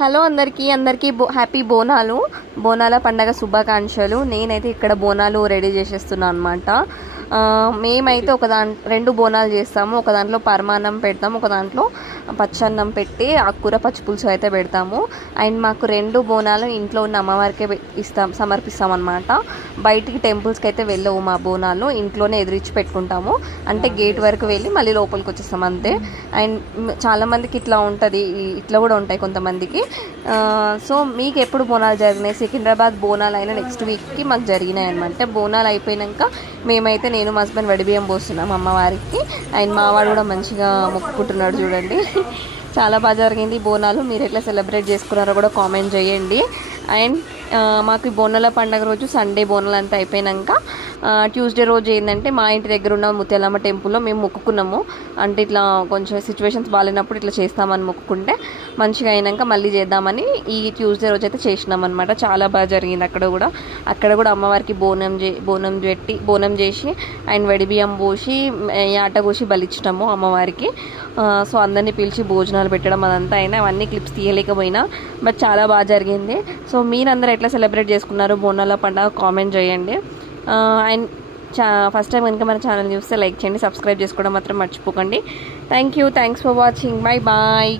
Hello అందరికీ happy బోనాల పండగ శుభాకాంక్షలు. నేనైతే ఇక్కడ బోనాలు రెడీ చేసేస్తున్నాను అనమాట. మేమైతే రెండు బోనాలు చేస్తాము. ఒక దాంట్లో పరమాన్నం పెడతాము, ఒక దాంట్లో పచ్చన్నం పెట్టి ఆకుకూర పచ్చిపులుసు అయితే పెడతాము. అండ్ మాకు రెండు బోనాలు ఇంట్లో ఉన్న అమ్మవారికే సమర్పిస్తాం అనమాట. బయటికి టెంపుల్స్కి అయితే వెళ్ళవు మా బోనాలు, ఇంట్లోనే ఎదురిచ్చి పెట్టుకుంటాము. అంటే గేట్ వరకు వెళ్ళి మళ్ళీ లోపలికి వచ్చేస్తాం అంతే. అండ్ చాలామందికి ఇట్లా ఉంటుంది, ఇట్లా కూడా ఉంటాయి కొంతమందికి. సో మీకు ఎప్పుడు బోనాలు జరిగినాయి? సికింద్రాబాద్ బోనాలు అయినా నెక్స్ట్ వీక్కి మాకు జరిగినాయి అనమాట. బోనాలు అయిపోయాక మేమైతే నేను మా హస్బెండ్ వడిబియ్యం పోస్తున్నాం అమ్మవారికి. అండ్ మావాడు కూడా మంచిగా మొక్కుకుంటున్నాడు చూడండి. చాలా బాగా జరిగింది బోనాలు. మీరు ఎట్లా సెలబ్రేట్ చేసుకున్నారో కూడా కామెంట్ చేయండి. అండ్ మాకు ఈ బోనాల పండుగ రోజు సండే బోనాలు అంతా అయిపోయాక ట్యూస్డే రోజు ఏంటంటే మా ఇంటి దగ్గర ఉన్న ముత్యాలమ్మ టెంపుల్లో మేము మొక్కుకున్నాము. అంటే ఇట్లా కొంచెం సిచ్యువేషన్స్ బాగాలేనప్పుడు ఇట్లా చేస్తామని మొక్కుకుంటే మంచిగా అయినాక మళ్ళీ చేద్దామని ఈ ట్యూస్డే రోజు అయితే చేసినాం అనమాట. చాలా బాగా జరిగింది. అక్కడ కూడా అమ్మవారికి బోనం చేసి అండ్ వడిబియ్యం పోసి ఆట కోసి బలిచ్చినాము అమ్మవారికి. సో అందరినీ పిలిచి భోజనాలు పెట్టడం అదంతా అయినా అవన్నీ క్లిప్స్ తీయలేకపోయినా బట్ చాలా బాగా జరిగింది. సో మీరందరూ ఎట్లా సెలబ్రేట్ చేసుకున్నారు బోనాల పండుగ కామెంట్ చేయండి. అండ్ ఫస్ట్ టైం కనుక మన ఛానల్ చూస్తే లైక్ చేయండి, సబ్స్క్రైబ్ చేసుకోవడం మాత్రం మర్చిపోకండి. Thanks for watching. బాయ్.